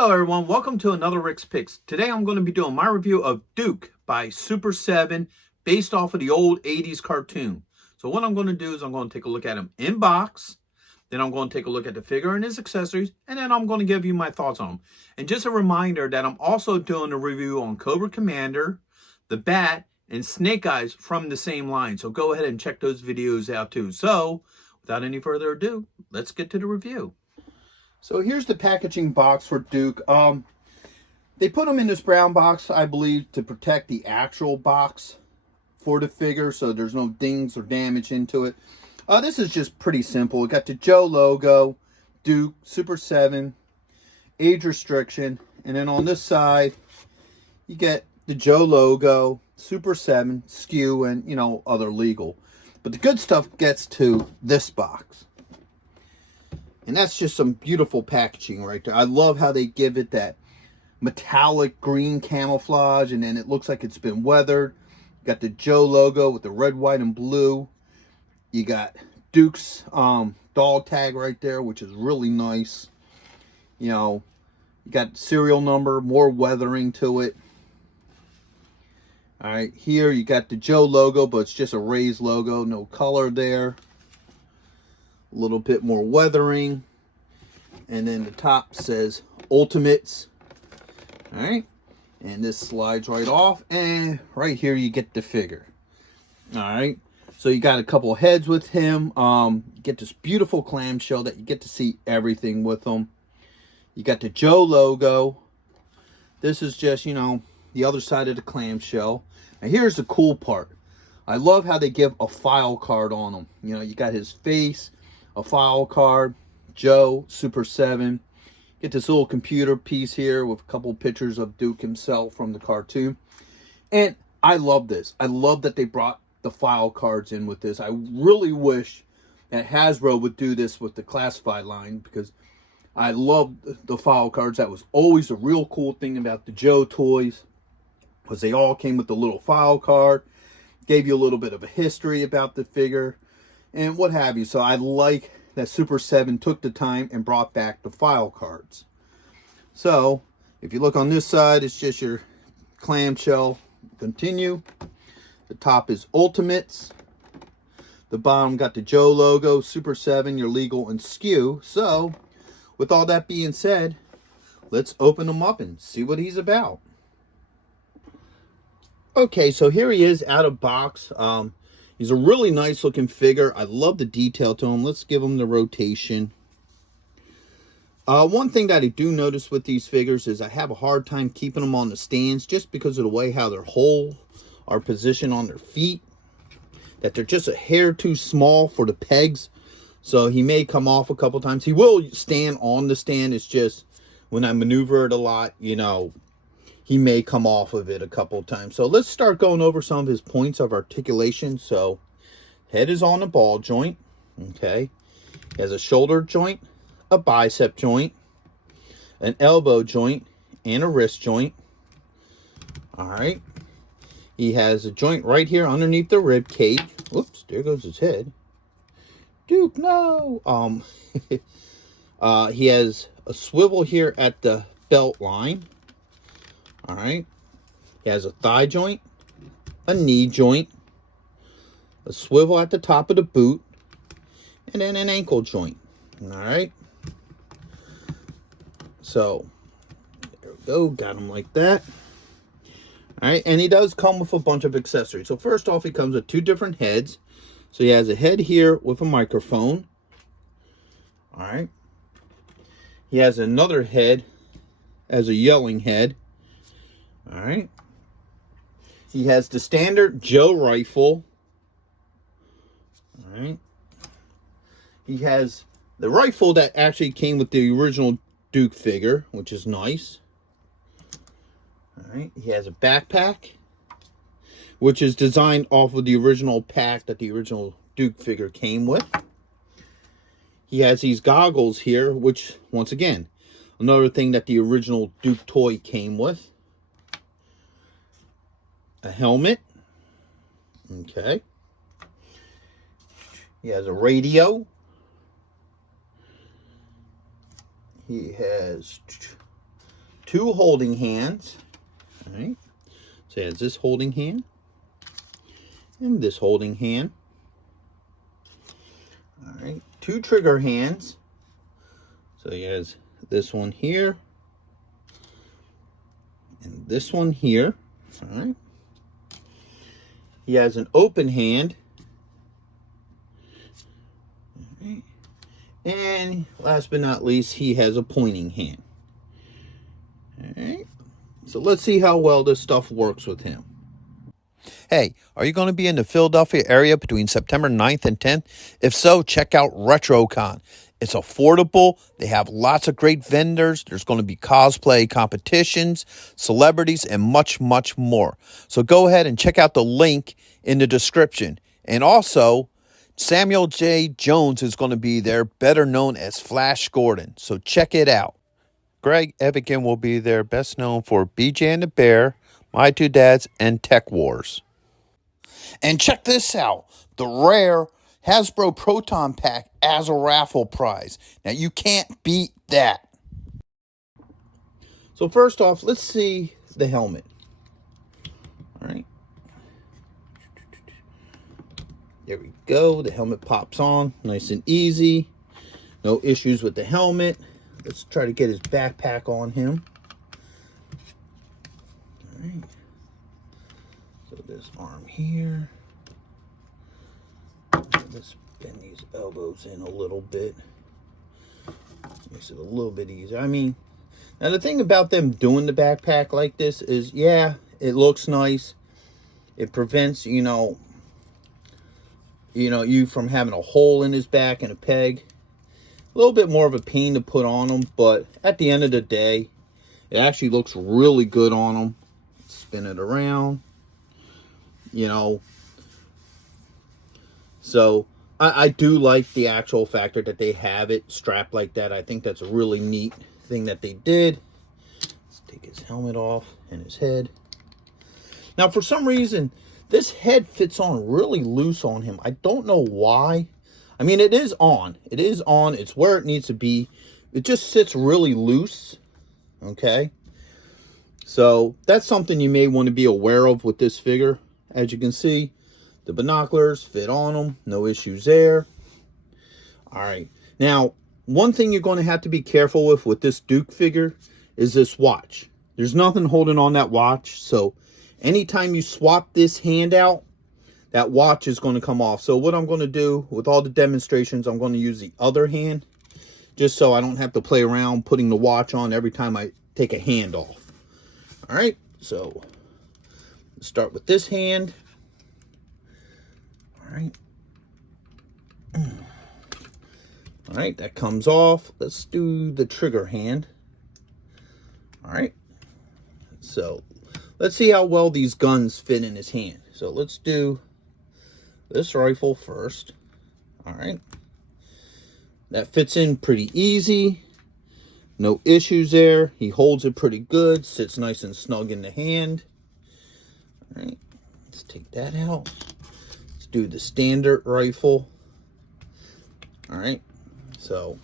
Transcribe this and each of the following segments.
Hello everyone, welcome to another Rick's Picks. Today I'm going to be doing my review of Duke by Super 7 based off of the old 80s cartoon. So what I'm going to do is I'm going to take a look at him in box, then I'm going to take a look at the figure and his accessories, and then I'm going to give you my thoughts on him. And just a reminder that I'm also doing a review on Cobra Commander, the Bat, and Snake Eyes from the same line. So go ahead and check those videos out too. So without any further ado, let's get to the review. So here's the packaging box for Duke. They put them in this brown box, I believe, to protect the actual box for the figure, so there's no dings or damage into it. This is just pretty simple. It got the Joe logo, Duke, Super 7, age restriction, and then on this side, you get the Joe logo, Super 7, SKU, and, other legal. But the good stuff gets to this box. And that's just some beautiful packaging right there. I love how they give it that metallic green camouflage, and then it looks like it's been weathered. You got the Joe logo with the red, white, and blue. You got Duke's dog tag right there, which is really nice. You got serial number, more weathering to it. All right, here you got the Joe logo, but it's just a raised logo, no color there. A little bit more weathering, and then the top says Ultimates. All right, and this slides right off, and right here you get the figure. All right, so you got a couple heads with him. You get this beautiful clamshell that you get to see everything with them. You got the Joe logo. This is just, the other side of the clamshell. Now here's the cool part. I love how they give a file card on them. You got his face, a file card, Joe, Super 7. Get this little computer piece here with a couple pictures of Duke himself from the cartoon. And I love this. I love that they brought the file cards in with this. I really wish that Hasbro would do this with the classified line, because I love the file cards. That was always a real cool thing about the Joe toys, because they all came with the little file card. Gave you a little bit of a history about the figure and what have you. So I like that Super 7 took the time and brought back the file cards. So if you look on this side, it's just your clamshell. Continue. The top is Ultimates. The bottom got the Joe logo, Super 7, your legal, and SKU. So with all that being said, let's open him up and see what he's about. Okay, so here he is out of box. He's a really nice looking figure. I love the detail to him. Let's give him the rotation. One thing that I do notice with these figures is I have a hard time keeping them on the stands, just because of the way how their hole are positioned on their feet. That they're just a hair too small for the pegs. So he may come off a couple times. He will stand on the stand. It's just when I maneuver it a lot, he may come off of it a couple times. So let's start going over some of his points of articulation. So head is on the ball joint. Okay. He has a shoulder joint, a bicep joint, an elbow joint, and a wrist joint. All right. He has a joint right here underneath the rib cage. Whoops, there goes his head. Duke, no. He has a swivel here at the belt line. All right. He has a thigh joint, a knee joint, a swivel at the top of the boot, and then an ankle joint. All right. So there we go. Got him like that. All right. And he does come with a bunch of accessories. So first off, he comes with two different heads. So he has a head here with a microphone. All right. He has another head as a yelling head. All right. He has the standard Joe rifle. All right. He has the rifle that actually came with the original Duke figure, which is nice. All right. He has a backpack, which is designed off of the original pack that the original Duke figure came with. He has these goggles here, which, once again, another thing that the original Duke toy came with. A helmet. Okay. He has a radio. He has two holding hands. All right. So it has this holding hand and this holding hand. All right. Two trigger hands. So he has this one here and this one here. All right. He has an open hand. All right. And last but not least, he has a pointing hand. All right. So let's see how well this stuff works with him. Hey, are you going to be in the Philadelphia area between September 9th and 10th? If so, check out RetroCon. It's affordable. They have lots of great vendors. There's going to be cosplay competitions, celebrities, and much, much more. So go ahead and check out the link in the description. And also, Samuel J. Jones is going to be there, better known as Flash Gordon. So check it out. Greg Evigan will be there, best known for BJ and the Bear, My Two Dads, and Tech Wars. And check this out, the rare Hasbro Proton Pack as a raffle prize. Now, you can't beat that. So first off, let's see the helmet. All right. There we go. The helmet pops on nice and easy. No issues with the helmet. Let's try to get his backpack on him. All right. So this arm here. Let's bend these elbows in a little bit. Makes it a little bit easier. I mean, now the thing about them doing the backpack like this is, yeah, it looks nice. It prevents, you from having a hole in his back and a peg. A little bit more of a pain to put on him, but at the end of the day, it actually looks really good on him. Spin it around, So I do like the actual factor that they have it strapped like that. I think that's a really neat thing that they did. Let's take his helmet off and his head. Now, for some reason, this head fits on really loose on him. I don't know why. I mean, it is on. It is on. It's where it needs to be. It just sits really loose. Okay. So that's something you may want to be aware of with this figure. As you can see, the binoculars fit on them. No issues there. All right. Now, one thing you're going to have to be careful with this Duke figure is this watch. There's nothing holding on that watch. So anytime you swap this hand out, that watch is going to come off. So what I'm going to do with all the demonstrations, I'm going to use the other hand just so I don't have to play around putting the watch on every time I take a hand off. All right, so let's start with this hand. All right. All right, that comes off. Let's do the trigger hand. All right. So let's see how well these guns fit in his hand. So let's do this rifle first. All right. That fits in pretty easy. No issues there. He holds it pretty good. Sits nice and snug in the hand. All right. Let's take that out. Let's do the standard rifle. All right. So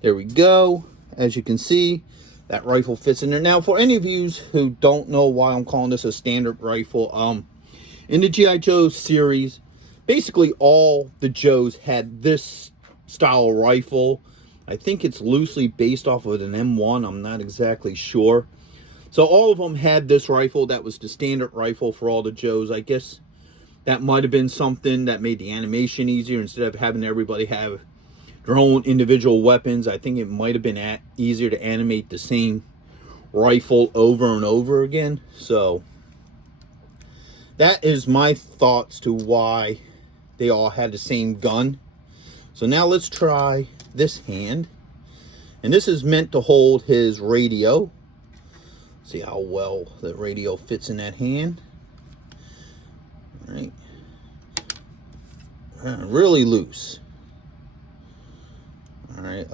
there we go. As you can see, that rifle fits in there. Now, for any of you who don't know why I'm calling this a standard rifle, in the G.I.Joe series, basically all the Joes had this style rifle. I think it's loosely based off of an M1. I'm not exactly sure. So all of them had this rifle. That was the standard rifle for all the Joes. I guess that might have been something that made the animation easier instead of having everybody have their own individual weapons. I think it might have been easier to animate the same rifle over and over again. So that is my thoughts to why they all had the same gun. So now let's try this hand. And this is meant to hold his radio. See how well the radio fits in that hand. All right. Really loose. All right.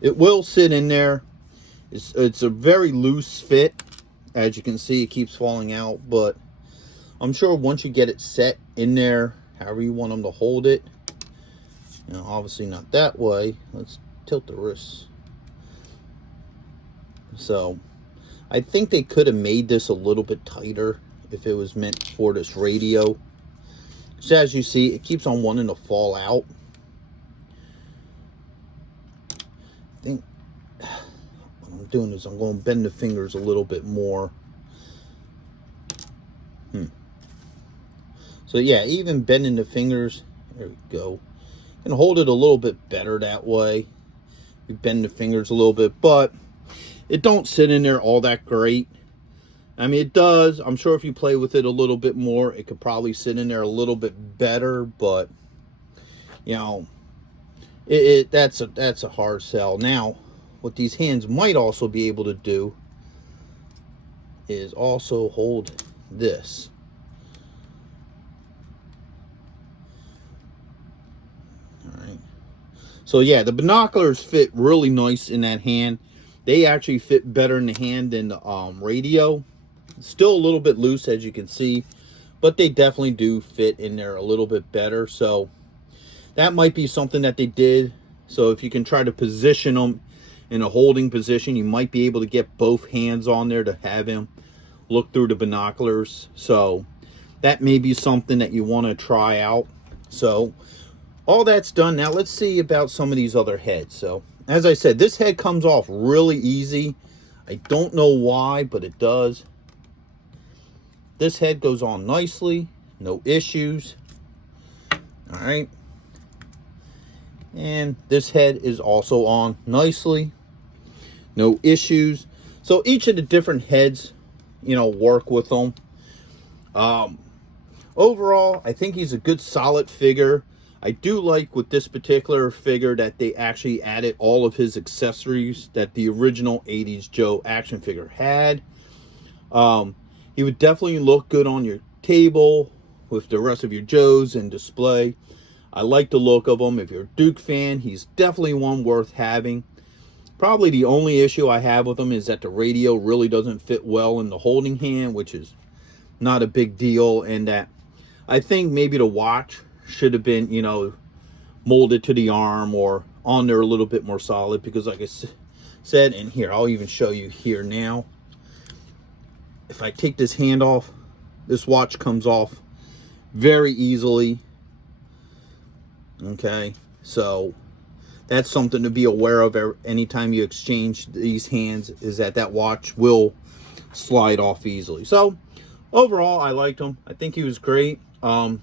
It will sit in there. It's a very loose fit. As you can see, it keeps falling out, but I'm sure once you get it set in there, however you want them to hold it, obviously not that way. Let's tilt the wrists So I think they could have made this a little bit tighter if it was meant for this radio. So as you see, it keeps on wanting to fall out. I think what I'm doing is I'm going to bend the fingers a little bit more. So yeah, even bending the fingers, there we go. And hold it a little bit better that way. You bend the fingers a little bit, but it don't sit in there all that great. I mean, it does. I'm sure if you play with it a little bit more, it could probably sit in there a little bit better, but you know, that's a hard sell. Now, what these hands might also be able to do is also hold this. So yeah, the binoculars fit really nice in that hand. They actually fit better in the hand than the radio. Still a little bit loose, as you can see, but they definitely do fit in there a little bit better. So that might be something that they did. So if you can try to position them in a holding position, you might be able to get both hands on there to have him look through the binoculars. So that may be something that you want to try out. So all that's done. Now let's see about some of these other heads. So as I said, this head comes off really easy. I don't know why, but it does. This head goes on nicely, no issues. All right. And this head is also on nicely, no issues. So each of the different heads, you know, work with them. Overall, I think he's a good solid figure. I do like with this particular figure that they actually added all of his accessories that the original 80's Joe action figure had. He would definitely look good on your table with the rest of your Joes and display. I like the look of him. If you're a Duke fan, he's definitely one worth having. Probably the only issue I have with him is that the radio really doesn't fit well in the holding hand, which is not a big deal, and that I think maybe the watch should have been, you know, molded to the arm or on there a little bit more solid, because like I said, and here, I'll even show you here now. If I take this hand off, this watch comes off very easily. Okay, so that's something to be aware of anytime you exchange these hands, is that that watch will slide off easily. So overall, I liked him. I think he was great. And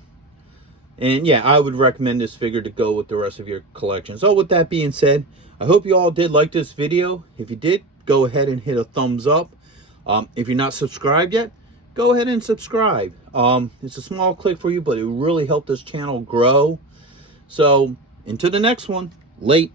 yeah, I would recommend this figure to go with the rest of your collection. So with that being said, I hope you all did like this video. If you did, go ahead and hit a thumbs up. If you're not subscribed yet, go ahead and subscribe. It's a small click for you, but it really helped this channel grow. So until the next one, late.